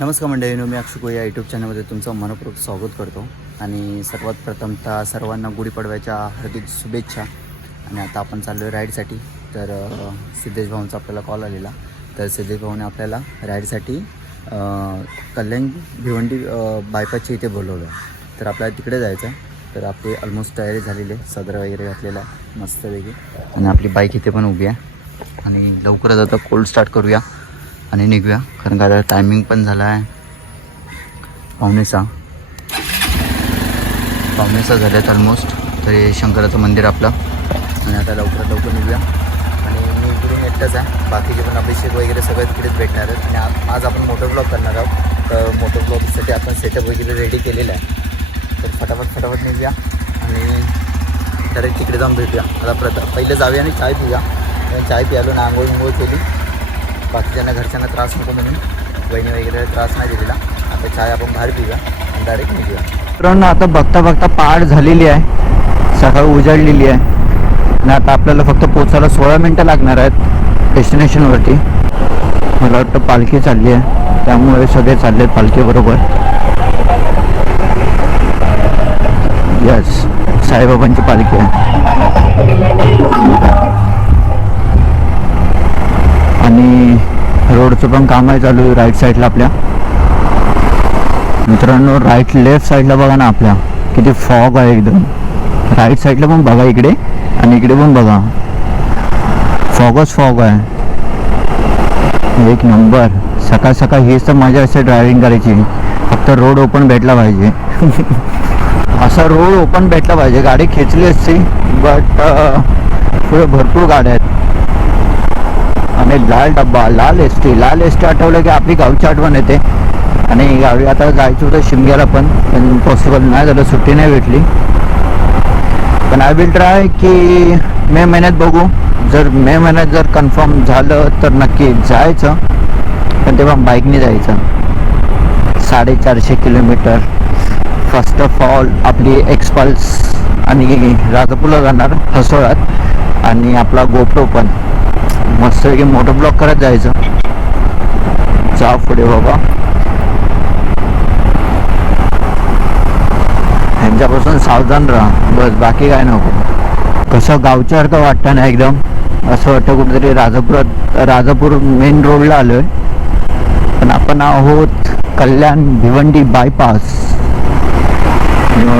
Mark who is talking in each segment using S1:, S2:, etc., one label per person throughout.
S1: नमस्कार मंडळीनो मी अक्षुको या यूट्यूब चॅनलमध्ये तुमचं मनपूर्वक स्वागत करतो. आणि सर्वात प्रथमतः सर्वांना गुढीपाडव्याच्या हार्दिक शुभेच्छा. आणि आता आपण चाललो आहे राईडसाठी. तर सिद्धेश भाऊंचा आपल्याला कॉल आलेला. तर सिद्धेश भाऊने आपल्याला राईडसाठी कल्याण भिवंडी बायपासच्या इथे बोलवलं. तर आपल्याला तिकडे जायचं आहे तर आपली ऑलमोस्ट तयारी झालेली आहे. सदर वगैरे घातलेला मस्तपैकी. आणि आपली बाईक इथे पण उभी आहे. आणि लवकरच आता कोल्ड स्टार्ट करूया. आणि निघूया. कारण का आता टायमिंग पण झाला आहे पाहुणेचा सहा झाल्यात ऑलमोस्ट तर हे शंकराचं मंदिर आपलं. आणि आता लवकरात लवकर निघूया. आणि मी इकडून एकटाच आहे. बाकीचे पण अभिषेक वगैरे सगळे तिकडेच भेटणार आहेत. आणि आज आपण मोटर ब्लॉग करणार आहोत. तर मोटर ब्लॉगसाठी आपण सेटअप वगैरे रेडी केलेला आहे. तर फटाफट फटाफट निघूया. आणि डायरेक्ट तिकडे जाऊन भेटूया. आता प्रथा पहिले जाऊया आणि चाय पिऊया. चाय प्यालो आणि आंघोळ विंघोळ केली. बाकीच्यांना घरच्यांना त्रास नको म्हणून बहिणी वगैरे त्रास नाही दिलेला. आता चाय आपण बाहेर पिऊया आणि डायरेक्ट निघूया. मित्रांनो आता बघता बघता पहाड झालेली आहे. सकाळ उजाडलेली आहे. आणि आता आपल्याला फक्त पोचायला सोळा मिनटं लागणार आहेत डेस्टिनेशनवरती मला वाटतं पालखी चालली आहे. त्यामुळे सगळे चालले आहेत पालखीबरोबर यस साईबाबांची पालखी आहे आणि रोडचं पण काम आहे चालू राईट साईडला आपल्या. मित्रांनो राईट लेफ्ट साईडला बघा ना आपल्या. किती फॉग आहे एकदम. राईट साईडला पण बघा इकडे आणि इकडे पण बघा. फॉगच फॉग आहे. एक नंबर सकाळ सकाळ हेच तर मजा असते ड्रायव्हिंग करायची. फक्त रोड ओपन भेटला पाहिजे. असा रोड ओपन भेटला पाहिजे. गाडी खेचली असती बट पुढे भरपूर गाड्या आहेत. आणि लाल डब्बा लाल एस टी लाल एस टी आठवलं की आपली गावची आठवण येते. आणि गावी आता जायचं होतं शिमग्याला पण पण पॉसिबल नाही झालं सुट्टी नाही भेटली. पण आय विल ट्राय की मे महिन्यात बघू. जर मे महिन्यात जर कन्फर्म झालं तर नक्की जायचं. पण तेव्हा बाईकने जायचं. साडेचारशे किलोमीटर. फर्स्ट ऑफ ऑल आपली एक्सपल्स आणि राजापूरला जाणार हसोळ्यात आणि आपला गोप्रो पण. मस्त की मोटर ब्लॉक करत जायचं. जा पुढे बाबा. ह्यांच्यापासून सावधान राहा. बस बाकी काय नको. कसं गावच्यासारखं वाटतं ना एकदम. असं वाटतं कुठेतरी राजापुरात राजापूर मेन रोडला आलोय. पण आपण आहोत कल्याण भिवंडी बायपास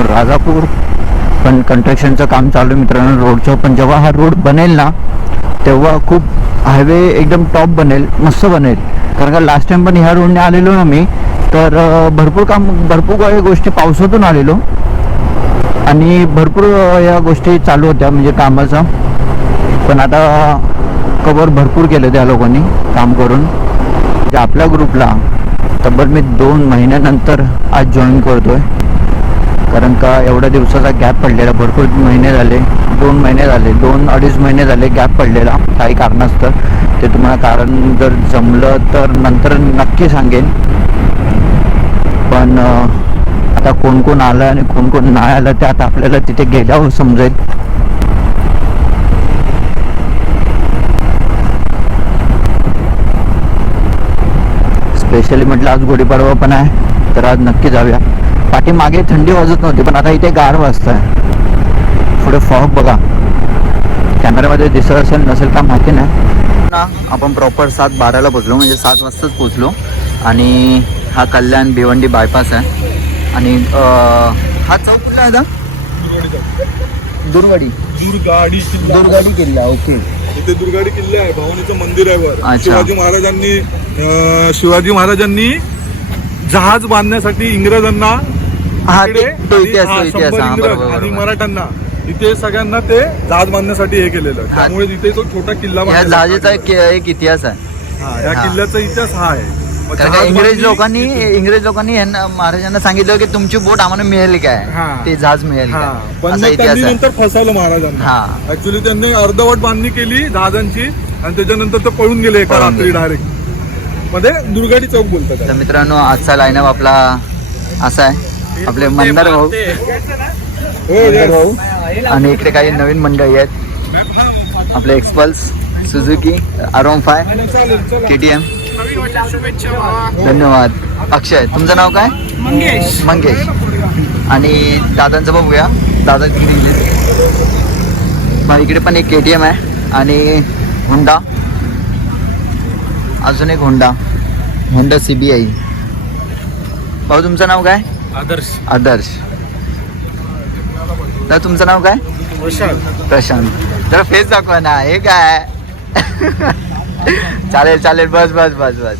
S1: राजापूर. पण कन्स्ट्रक्शनचं काम चालू आहे मित्रांनो. रोडचं पण जेव्हा हा रोड बनेल ना तेव्हा खूप हायवे एकदम टॉप बनेल मस्त बनेल. कारण का लास्ट टाइम पण ह्या रोडने आलेलो ना मी तर भरपूर काम भरपूर काही गोष्टी पावसातून आलेलो. आणि भरपूर या गोष्टी चालू होत्या म्हणजे कामाचं. पण आता कवर भरपूर केलं त्या लोकांनी काम करून. जे आपल्या ग्रुपला तब्बल मी दोन महिन्यानंतर आज जॉईन करतोय. कारण का एवढ्या दिवसाचा गॅप पडलेला भरपूर महिने झाले दोन महिने झाले दोन अडीच महिने झाले गॅप पडलेला. काही कारणास्तव ते तुम्हाला कारण जर जमलं तर नंतर नक्की सांगेन. पण आता कोण कोण आलं आणि कोण कोण नाही आलं ते आता आपल्याला तिथे गेल्यावर समजेल. स्पेशली म्हटलं आज गुढीपाडवा पण आहे तर आज नक्की जाऊया. पाठीमागे थंडी वाजत नव्हती पण आता इथे गार वाजत आहे पुढे फॉग बघा. कॅमेऱ्यामध्ये दिसत असेल नसेल का माहिती नाही. ना आपण प्रॉपर सात बाराला पोचलो म्हणजे सात वाजताच पोचलो आणि हा कल्याण भिवंडी बायपास आहे. आणि हा चौक कुठला आहे आता? दुर्वाडी.
S2: दुर्गाडी किल्ला.
S1: दुर्गाडी किल्ला ओके
S2: इथे दुर्गाडी किल्ले आहे भवानीचं मंदिर आहे वर. शिवाजी महाराजांनी शिवाजी महाराजांनी जहाज बांधण्यासाठी इंग्रजांना
S1: हा ते- तो इतिहास तो इतिहास
S2: शंभर
S1: हा
S2: इंग्रज
S1: बरोबर
S2: आणि. मराठ्यांना इथे सगळ्यांना ते जहाज बांधण्यासाठी हे केलेलं
S1: हा.
S2: त्यामुळे इथे तो छोटा किल्ला
S1: या
S2: बांधलेला
S1: जहाजाचा
S2: आहे.
S1: एक एक इतिहास आहे
S2: हा, या
S1: हा.
S2: किल्ल्याचा इतिहास हा आहे मग
S1: कारण का
S2: जहाज
S1: इंग्रज लोकांनी इंग्रज लोकांनी यांना महाराजांना सांगितलं की तुमची बोट आम्हाला मिळेल काय. ते जहाज मिळेल
S2: हा
S1: काय
S2: पण
S1: असा
S2: मग
S1: इतिहास
S2: त्यांनी
S1: आहे
S2: नंतर फसवलं महाराजांना
S1: हा.
S2: ऍक्च्युली त्यांनी अर्धवट बांधणी केली जहाजांची आणि त्याच्यानंतर ते पळून गेले एका
S1: पळून
S2: रात्री
S1: गेले.
S2: डायरेक्टमध्ये दुर्गाडी चौक बोलतात
S1: तर. मित्रांनो आजचा लाईनअप आपला असा आहे आपले मंदार भाऊ. मंदार. भाऊ. आणि इकडे काही नवीन मंडळी आहेत. आपले एक्सपल्स सुझुकी आरोम फाय के टी एम धन्यवाद. अक्षय तुमचं नाव काय?
S3: मंगेश.
S1: मंगेश. आणि दादांचं बघूया. दादा गेले मग इकडे पण एक के टी एम आहे. आणि होंडा अजून एक Honda Honda C B I भाऊ तुमचं नाव काय?
S2: आदर्श.
S1: आदर्श. तर तुमचं नाव काय? प्रशांत. जरा फेस दाखवा ना हे काय? चालेल चालेल बस बस बस बस.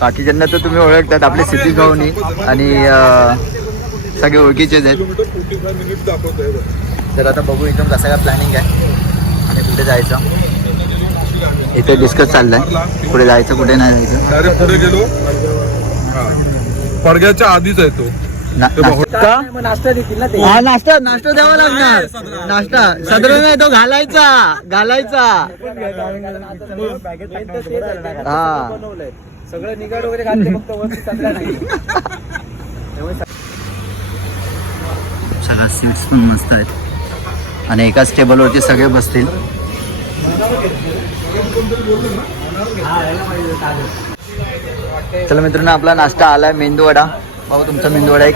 S1: बाकीच्यांना तर तुम्ही ओळखतात आपले सिटी भाऊनी आणि सगळे ओळखीचेच आहेत.
S2: मिनिट दाखवतोय
S1: तर आता बघू इथून कसं काय प्लॅनिंग आहे. आणि कुठे जायचं. इथे डिस्कस चाललंय. कुठे जायचं कुठे नाही जायचं.
S2: पुढे गेलो. पडग्याच्या आधीच आहे तो.
S1: नाश्ता? का?
S3: नाश्ता देतील ना ते.
S1: हा नाश्ता नाश्ता द्यावा लागणार. नाश्ता. सदर नाही तो घालायचा. घालायचा. हा.
S3: सगळं निगाड वगैरे घातले फक्त वरती सगळं नाही.
S1: सगळ्या सीट्स पण मस्त आहेत. आणि एकाच टेबलवरती सगळे बसतील. चला मित्रांनो आपला नाश्ता आलाय मेंदू वडा भाऊ तुमचा मेंदू वडा एक.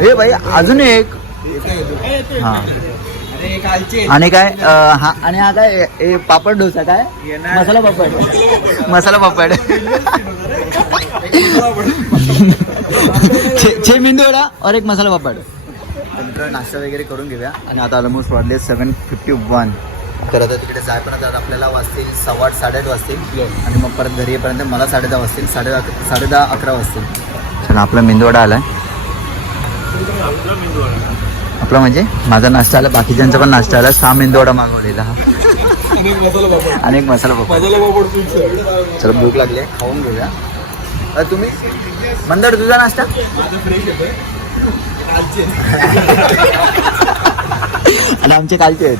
S1: हे भाई अजून एक. हा. आणि काय हा आणि हा काय पापड डोसा काय? मसाला पापड. मसाला पापड. छे छे मेंदू वडा और एक मसाला पापड. नाश्ता वगैरे करून घेऊया. आणि आता ऑलमोस्ट वाढले सेवन फिफ्टी वन तर आता तिकडे जायपर्यंत आता आपल्याला वाजतील सव्वा आठ साडेआठ वाजतील. आणि मग परत घरी येईपर्यंत मला साडे दहा वाजतील. साडे दहा साडे दहा अकरा वाजतील. चला आपला मेंदूवडा आलाय. आपला म्हणजे माझा नाश्ता आला बाकीच्यांचा पण नाश्ता आला. सहा मेंदूवडा मागवलेला हा.
S2: अनेक मसाला पापड
S1: आणि एक मसाला पापड चला भूक लागली आहे, खाऊन घेऊया. अरे तुम्ही? मंदार तुझा नाश्ता? आणि आमचे कालचे आहेत.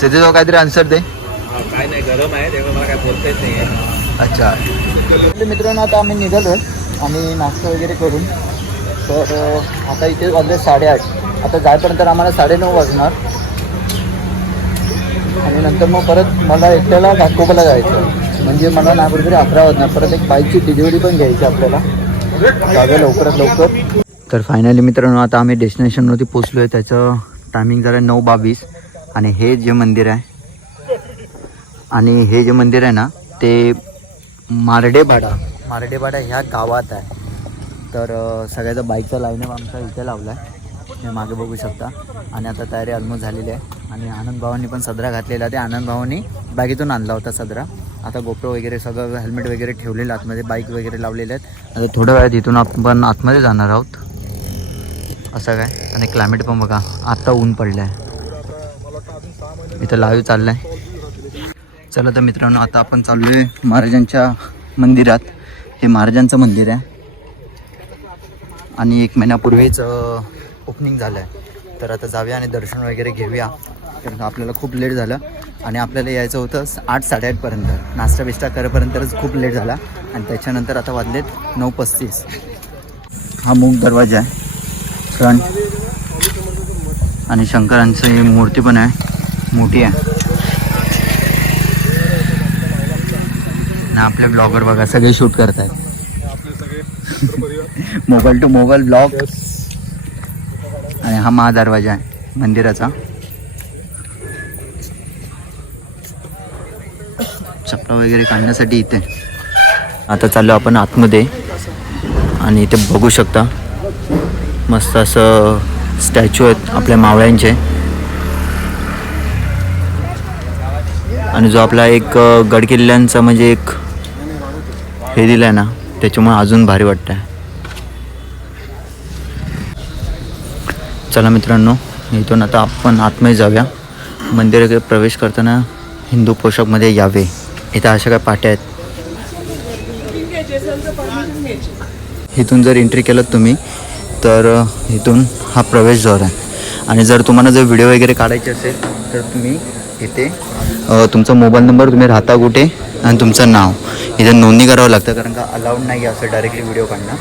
S1: सिद्धू जो काहीतरी आन्सर दे.
S3: काय नाही गरम आहे तेव्हा मला काय बोलता येत नाही
S1: अच्छा. मित्रांनो आता आम्ही निघालो आम्ही नाश्ता वगैरे करून. तर आता इथे वाजले साडेआठ. आता जायपर्यंत आम्हाला साडेनऊ वाजणार. आणि नंतर मग परत मला एकट्याला घाटकोपरला जायचं म्हणजे मला ना कुठेतरी अकरा वाजणार. परत एक बाईकची डिलिव्हरी पण घ्यायची आपल्याला. जाऊया लवकरात लवकर. तर फायनली मित्रांनो आता आम्ही डेस्टिनेशनवरती पोचलो आहे त्याचं टायमिंग झालं नऊ बावीस. आणि हे जे मंदिर आहे आणि हे जे मंदिर आहे ना ते मारडेबाडा. मारडेबाडा ह्या गावात आहे. तर सगळ्याचं सगळ्याचा बाईकचा लाईनअप आमचा इथे लावला आहे तुम्ही मागे बघू शकता. आणि आता तयारी ऑलमोस्ट झालेली आहे. आणि आनंद भावांनी पण सदरा घातलेला. आहे. ते आनंद भावांनी बॅगेतून आणला होता सदरा. आता गोप्रो वगैरे सगळं हेल्मेट वगैरे ठेवलेलं आतमध्ये. बाईक वगैरे लावलेले आहेत. आता थोड्या वेळात इथून आपण आतमध्ये जाणार आहोत. असं काय? आणि क्लायमेट पण बघा आत्ता ऊन पडलं आहे इथं लाईव्ह चाललं आहे चला तर मित्रांनो आता आपण चाललो आहे महाराजांच्या मंदिरात. हे महाराजांचं मंदिर आहे. आणि एक महिन्यापूर्वीच ओपनिंग झालं आहे तर आता जाऊया आणि दर्शन वगैरे घेऊया. कारण आपल्याला खूप लेट झालं. आणि आपल्याला यायचं होतं आठ साडेआठपर्यंत नाश्ता बिस्टा करेपर्यंतच खूप लेट झाला. आणि त्याच्यानंतर आता वाजलेत नऊ पस्तीस. हा मूग दरवाजा आहे. फ्रंट आणि शंकरांची मूर्ती पण आहे. मोठी आहे. ना आपले ब्लॉगर बघा सगळे शूट करत मोबाईल टू मोबाईल ब्लॉग आणि हा महादरवाजा आहे मंदिराचा. चपला वगैरे काढण्यासाठी इथे. आता चाललो आपण आतमध्ये. आणि इथे बघू शकता. मस्त असं स्टॅच्यू आहेत आपल्या मावळ्यांचे. आणि जो आपला एक गडकिल्ल्यांचा म्हणजे एक हे दिलं आहे ना त्याच्यामुळे अजून भारी वाटतं आहे चला मित्रांनो इथून आता आपण आतमध्ये जाऊया. मंदिराकडे प्रवेश करताना हिंदू पोशाखमध्ये यावे. इथं अशा काय पाट्या आहेत. इथून जर एंट्री केलं तुम्ही तर इथून हा प्रवेशद्वार आहे. आणि जर तुम्हाला जर व्हिडिओ वगैरे काढायचे असेल तर तुम्ही इथे तुमचा मोबाईल नंबर तुम्ही राहता कुठे आणि तुमचं नाव. इथं नोंदणी करावं लागतं कारण का अलाउड नाही आहे असं डायरेक्टली व्हिडिओ काढणं.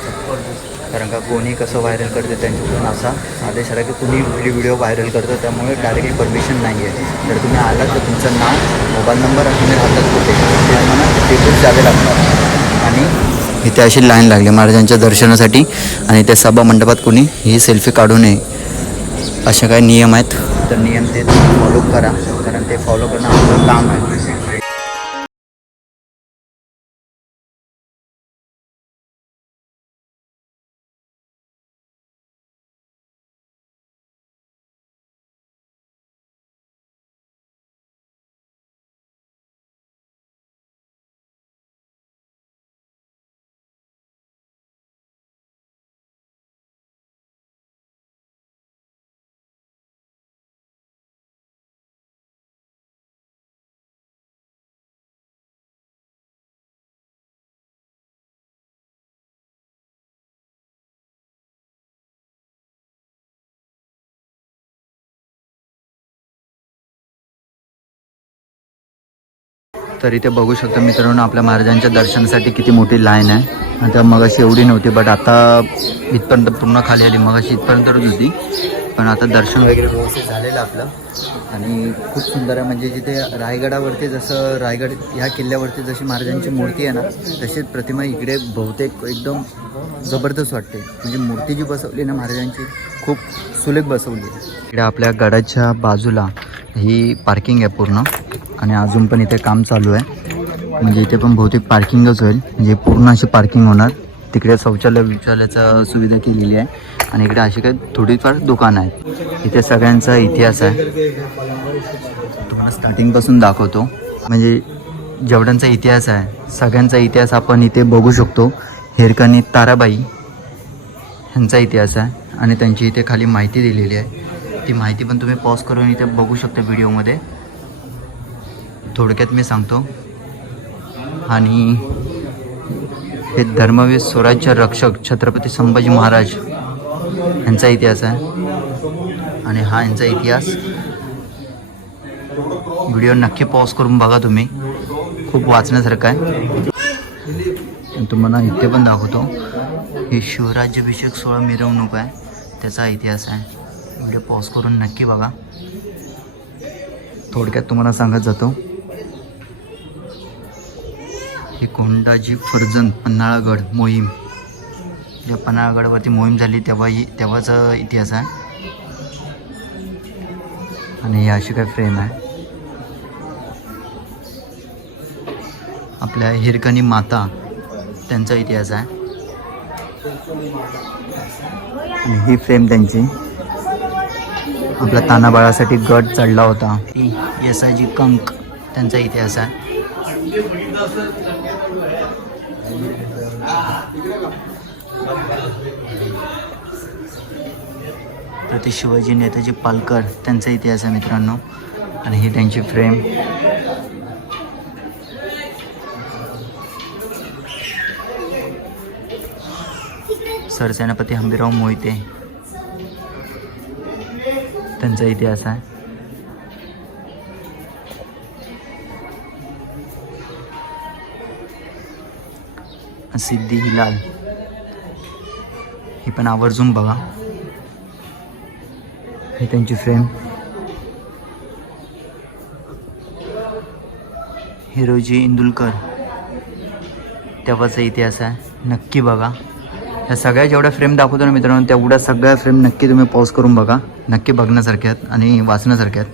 S1: कारण का कोणी कसं व्हायरल करते त्यांच्याकडून असा आदेश आला की कुणी कुठली व्हिडिओ व्हायरल करतो त्यामुळे डायरेक्टली परमिशन नाही आहे. जर तुम्ही आलात तर तुमचं नाव मोबाईल नंबर आणि तुम्ही राहतात कुठे ते तुम्हाला तिथून जावे लागणार. आणि इथे अशी लाईन लागली. महाराजांच्या दर्शनासाठी आणि त्या सभा मंडपात कोणी ही सेल्फी काढू नये असे काही नियम आहेत. तर नियम ते तुम्ही फॉलो करा. कारण ते फॉलो करणं आपलं काम आहे. तर इथे बघू शकता मित्रांनो आपल्या महाराजांच्या दर्शनासाठी किती मोठी लाईन आहे. आता मग अशी एवढी नव्हती बट आता इथपर्यंत पूर्ण खाली आली. मग अशी इथपर्यंतच होती. पण आता दर्शन वगैरे व्यवस्थित झालेलं आपलं. आणि खूप सुंदर आहे. म्हणजे जिथे रायगडावरती जसं रायगड ह्या किल्ल्यावरती जशी महाराजांची मूर्ती आहे ना तशीच प्रतिमा इकडे बहुतेक एकदम जबरदस्त वाटते. म्हणजे मूर्ती जी बसवली ना महाराजांची खूप सुलेख बसवली. इकडे आपल्या गडाच्या बाजूला ही पार्किंग आहे पूर्ण. आणि अजून पण इथे काम चालू आहे. म्हणजे इथे पण बहुतेक पार्किंगच होईल. म्हणजे पूर्ण अशी पार्किंग होणार. तिकडे शौचालय विचारायचा सुविधा केलेली आहे. आणि इकडे अशी काही थोडीफार दुकानं आहेत. इथे सगळ्यांचा इतिहास आहे. तुम्हाला स्टार्टिंगपासून दाखवतो. म्हणजे जेवढ्यांचा इतिहास आहे सगळ्यांचा इतिहास आपण इथे बघू शकतो. हिरकणी ताराबाई ह्यांचा इतिहास आहे. आणि त्यांची इथे खाली माहिती दिलेली आहे. ती माहिती पण तुम्ही पॉज करून इथे बघू शकता व्हिडिओमध्ये थोडक्यात मी सांगतो. आणि हे धर्मवीर स्वराज्य रक्षक छत्रपती संभाजी महाराज यांचा इतिहास आहे. आणि हा यांचा इतिहास व्हिडिओ नक्की पॉज करून बघा तुम्ही. खूप वाचण्यासारखं आहे. तुम्हाला इथे पण दाखवतो. हे शिवराज्याभिषेक सोहळा मिरवणूक आहे. त्याचा इतिहास आहे. व्हिडिओ पॉज करून नक्की बघा. थोडक्यात तुम्हाला सांगत जातो. हे कोंडाजी फर्जन पन्हाळागड मोहीम. जेव्हा पन्हाळगडवरती मोहीम झाली तेव्हा ही तेव्हाचा इतिहास आहे. आणि ही अशी काय फ्रेम आहे. आपल्या हिरकणी माता त्यांचा इतिहास आहे. आणि ही फ्रेम त्यांची. आपल्या तानाबाळासाठी गट चढला होता. एस. आय. जी. कंक त्यांचा इतिहास आहे. तर ते शिवाजी नेताजी पालकर त्यांचा इतिहास आहे मित्रांनो. आणि ही त्यांची फ्रेम. सरसेनापती हंबीराव मोहिते. त्यांचा इतिहास आहे. सिद्धी हिलाल. हे पण आवर्जून बघा. ही त्यांची फ्रेम हिरोजी इंदुलकर. तेव्हाचा इतिहास आहे. नक्की बघा. या सगळ्या जेवढ्या फ्रेम दाखवतो ना मित्रांनो तेवढ्या सगळ्या फ्रेम नक्की तुम्ही पॉज करून बघा. नक्की बघण्यासारख्या आहेत आणि वाचण्यासारख्या आहेत.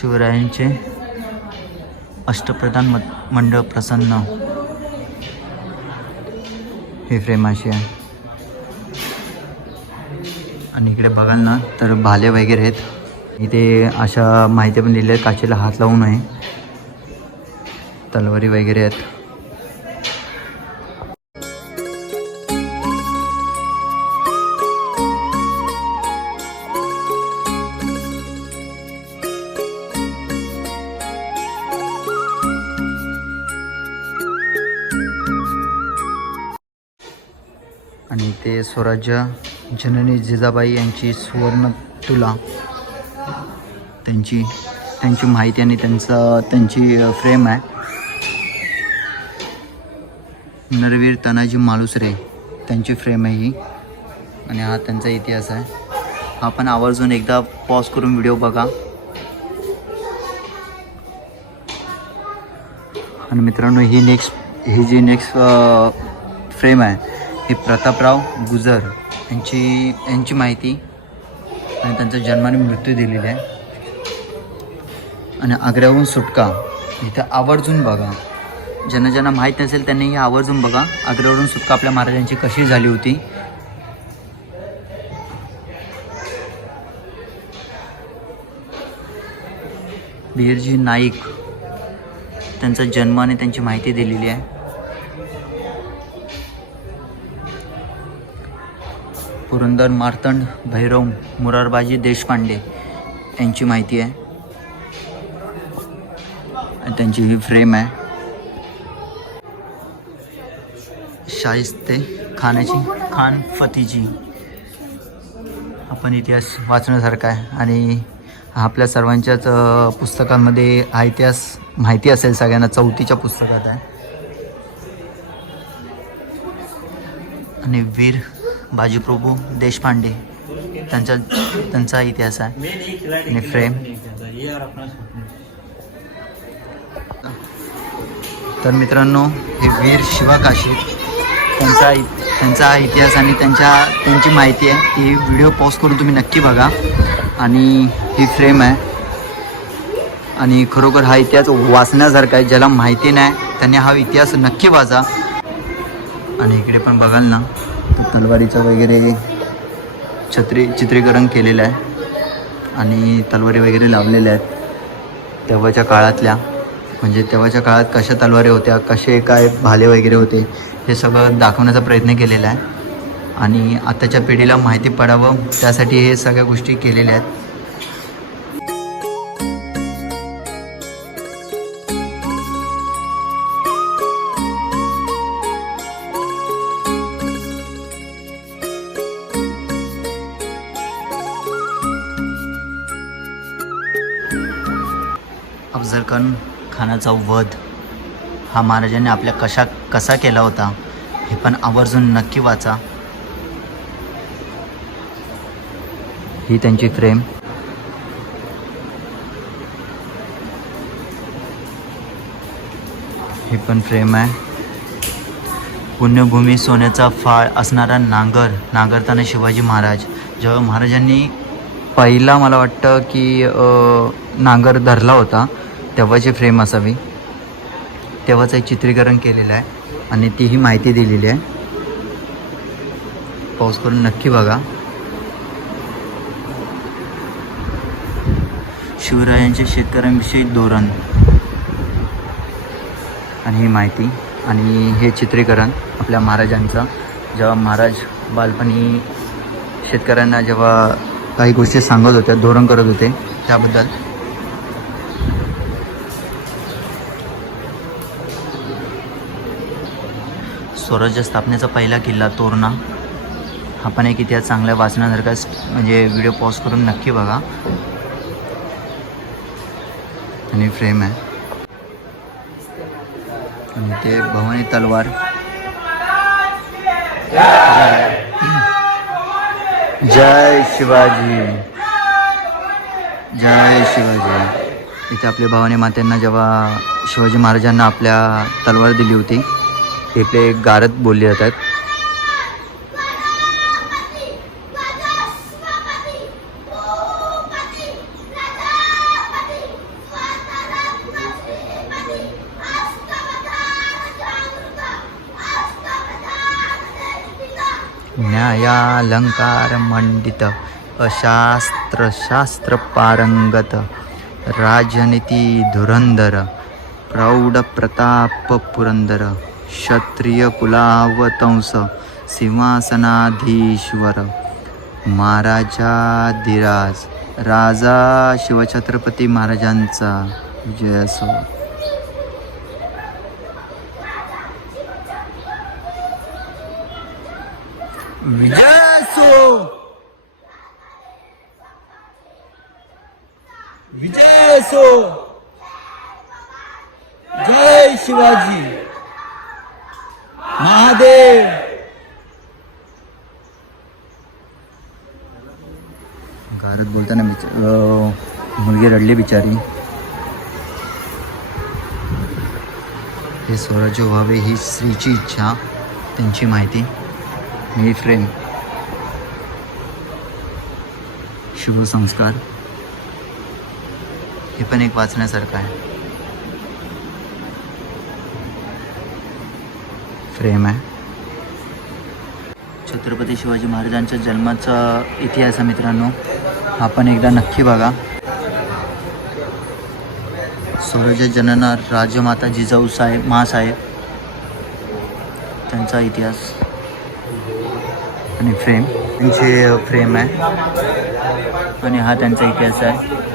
S1: शिवरायांचे अष्टप्रधान मत. मंडळ प्रसन्न. हे फ्रेम अशी आहे. आणि इकडे बघाल ना तर भाले वगैरे आहेत. इथे अशा माहिती पण लिहिल्या आहेत काचेला हात लावू नये. तलवारी वगैरे आहेत. स्वराज्य जननी जिजाबाई यांची सुवर्ण तुला. त्यांची त्यांची माहिती आणि त्यांचा त्यांची फ्रेम आहे. नरवीर तानाजी मालुसरे त्यांची फ्रेम आहे ही. आणि हा त्यांचा इतिहास आहे. हा पण आवर्जून एकदा पॉज करून व्हिडिओ बघा. आणि मित्रांनो ही नेक्स्ट ही जी नेक्स्ट फ्रेम आहे हे प्रतापराव गुजर यांची यांची माहिती आणि त्यांचा जन्म आणि मृत्यू दिलेला आहे. आणि आग्र्याहून सुटका इथं आवर्जून बघा. ज्यांना ज्यांना माहीत नसेल त्यांनी ही आवर्जून बघा. आग्र्यावरून सुटका आपल्या महाराजांची कशी झाली होती? बिरजी नाईक त्यांचा जन्म आणि त्यांची माहिती दिलेली आहे. पुरंदर मार्तंड भैरव मुरारबाजी देशपांडे यांची माहिती आहे. आणि त्यांची ही फ्रेम आहे. शाहिस्ते खानाची खान फतीची आपण इतिहास वाचण्यासारखा आहे. आणि आपल्या सर्वांच्याच पुस्तकांमध्ये हा इतिहास माहिती असेल सगळ्यांना चौथीच्या पुस्तकात आहे. आणि वीर बाजीप्रभू देशपांडे त्यांचा त्यांचा इतिहास आहे. आणि फ्रेम तर मित्रांनो हे वीर शिवाकाशी त्यांचा त्यांचा इतिहास आणि त्यांच्या त्यांची माहिती आहे ती व्हिडिओ पॉज करून तुम्ही नक्की बघा. आणि ही फ्रेम आहे. आणि खरोखर हा इतिहास वाचण्यासारखा आहे ज्याला माहिती नाही त्यांनी हा इतिहास नक्की वाचा. आणि इकडे पण बघाल ना. तलवारीचं वगैरे छत्री चित्रीकरण केलेलं आहे. आणि तलवारी वगैरे लावलेल्या आहेत. तेव्हाच्या काळातल्या म्हणजे तेव्हाच्या काळात कशा तलवारी होत्या कसे काय भाले वगैरे होते हे सगळं दाखवण्याचा प्रयत्न केलेला आहे. आणि आताच्या पिढीला माहिती पडावं त्यासाठी हे सगळ्या गोष्टी केलेल्या आहेत. हा महाराजांनी आपल्या कशा कसा केला होता हे पण आवर्जून नक्की वाचा. ही त्यांची फ्रेम. ही पण फ्रेम आहे. पुण्यभूमी सोन्याचा फाळ असणारा नांगर नांगरताना शिवाजी महाराज. जेव्हा महाराजांनी पहिला मला वाटतं की नांगर धरला होता तेव्हाची फ्रेम असावी. तेव्हाचं एक चित्रीकरण केलेलं आहे आणि तीही माहिती दिलेली आहे. पाऊस करून नक्की बघा. शिवरायांचे शेतकऱ्यांविषयी धोरण. आणि ही माहिती आणि हे चित्रीकरण आपल्या महाराजांचं. जेव्हा महाराज बालपणी शेतकऱ्यांना जेव्हा काही गोष्टी सांगत होत्या धोरण करत होते त्याबद्दल स्वराज्य स्थापनेचा पहिला किल्ला तोरणा. हा पण एक इतिहास चांगल्या वाचण्यासारखा म्हणजे व्हिडिओ पॉज करून नक्की बघा. आणि फ्रेम आहे. आणि ते भवानी तलवार. जय शिवाजी. जय शिवाजी. इथे आपल्या भवानी मात्यांना जेव्हा शिवाजी महाराजांना आपल्या तलवार दिली होती इथे गारत गारद बोलले जातात. न्यायालंकार मंडित अशास्त्र शास्त्र पारंगत राजनीती धुरंधर प्रौढ प्रताप पुरंदर क्षत्रिय कुलावतंस सिंहासनाधीश्वर। महाराजाधिराज राजा शिवछत्रपती महाराजांचा विजय असो विजय असो विजय असो जय शिवाजी। महादेव। घरात बोलताना बिच अं, मुलगी रडली बिचारी. हे स्वराज्य व्हावे ही स्त्रीची इच्छा त्यांची माहिती. मी फ्रेम शुभसंस्कार हे पण एक वाचण्यासारखं आहे. फ्रेम आहे. छत्रपती शिवाजी महाराजांच्या जन्माचा इतिहास आहे मित्रांनो. आपण एकदा नक्की बघा. स्वराज्य जनना राजमाता जिजाऊ साहेब महासाहेब त्यांचा इतिहास आणि फ्रेम त्यांचे फ्रेम आहे. आणि हा त्यांचा इतिहास आहे.